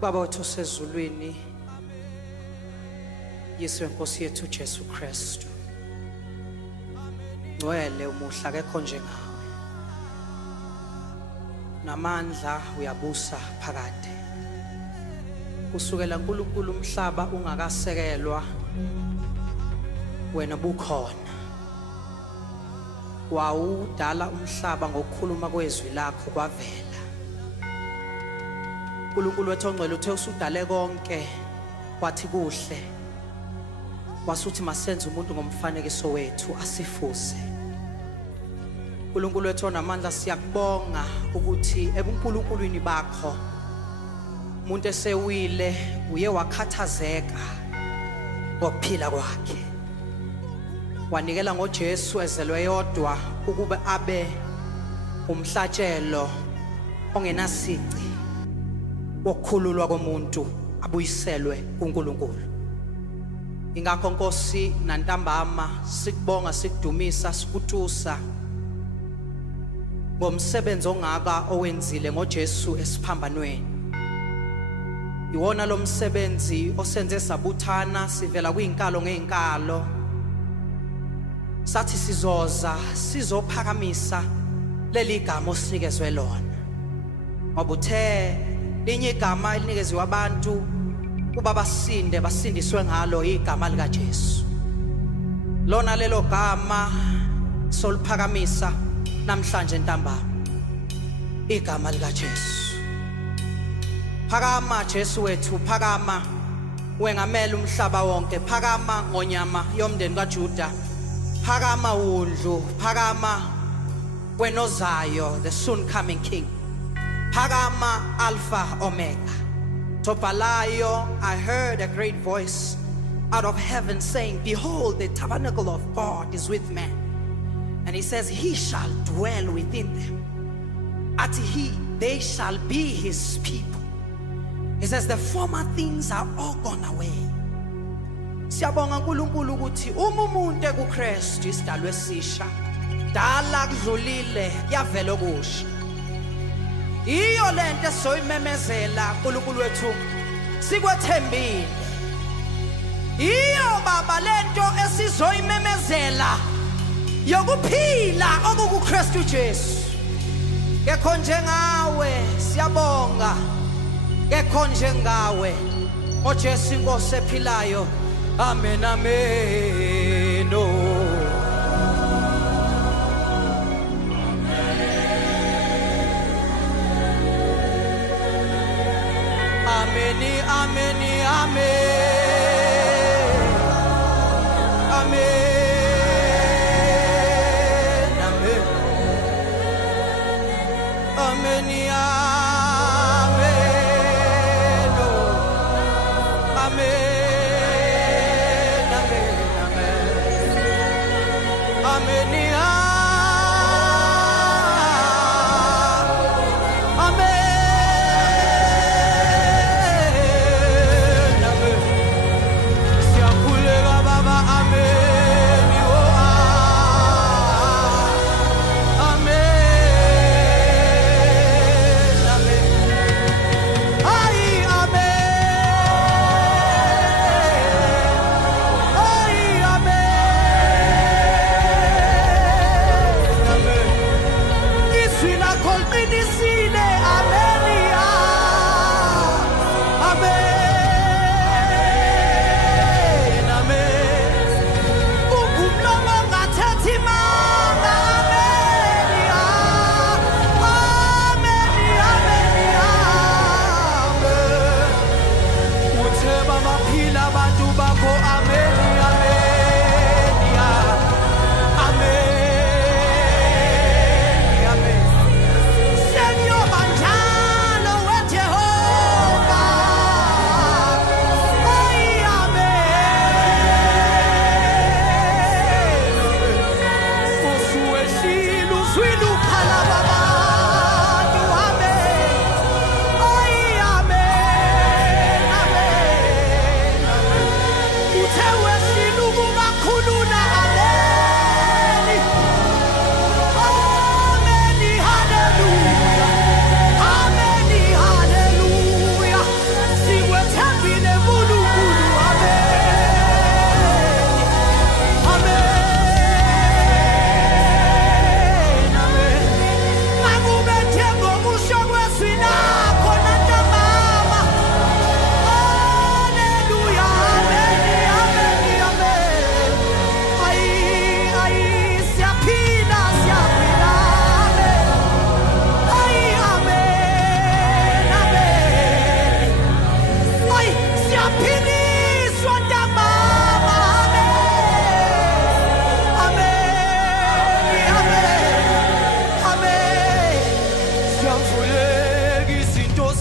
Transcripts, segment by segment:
Baba wethu osezulwini, Yesu Nkosi yethu Jesu Kristu, ngcwele umuhla kekho njengawe, namandla uyabusa phakade. Kusukela uNkulunkulu umhlaba ungakasekelwa, wena bukhona. Wawudala umhlaba ngokukhuluma kwezwi lakho kwavela. uNkulunkulu wethu ongcwele uthe usudale konke wathi kuhle, wasuthi masenze umuntu ngomfanekiso wethu asifuse. uNkulunkulu wethu onamandla, siyakubonga ukuthi ebuNkulunkulwini bakho umuntu esewile uye wakhathazeka ngokuphila kwakhe, wanikela ngoJesu ezelwe yodwa ukuba abe umhlatshelo ongenasici wokukhululwa komuntu abuyiselwe kuNkulunkulu. Ingakho Nkosi nantambama sikubonga, sikudumisa, sikutusa ngomsebenzi ongaka owenzile ngoJesu esiphambanweni. Iwona lo msebenzi osenze sabuthana sivela kwinkalo ngeinkalo, sathi sizoza sizophakamisa leli igama osinikezwe lona, ngoba uthe linye igama elinikeziwe abantu kuba basinde, basindiswe ngalo igama lika Jesu. Lona lelo gama soliphakamisa namhlanje ntambama, igama lika Jesu. Phakama Jesu wethu, phakama wengamela umhlaba wonke, phakama ngonyama yomndeni kaJuda, phakama wundlu, phakama wenozayo, the soon coming king, phakama Alpha Omega. Topalayo, I heard a great voice out of heaven saying, behold, the tabernacle of God is with men, and he says he shall dwell within them, at they shall be his people. He says the former things are all gone away. Siyabonga uNkulunkulu ukuthi umuntu ekuKristu isidalwa esisha, dala kudlulile kuyavela okusha. Iyo lento esoyimemezela uNkulunkulu wethu sikwethembile. Iyo baba lento esizoyimemezela yokuphila okuKristu Jesu. Kekho njengawe, siyabonga. Kekho njengawe, oJesu Inkosi ephilayo. Amen, amen. Amen, amen, amen. Amen, amen. Amen, amen. Amen.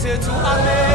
yethu amen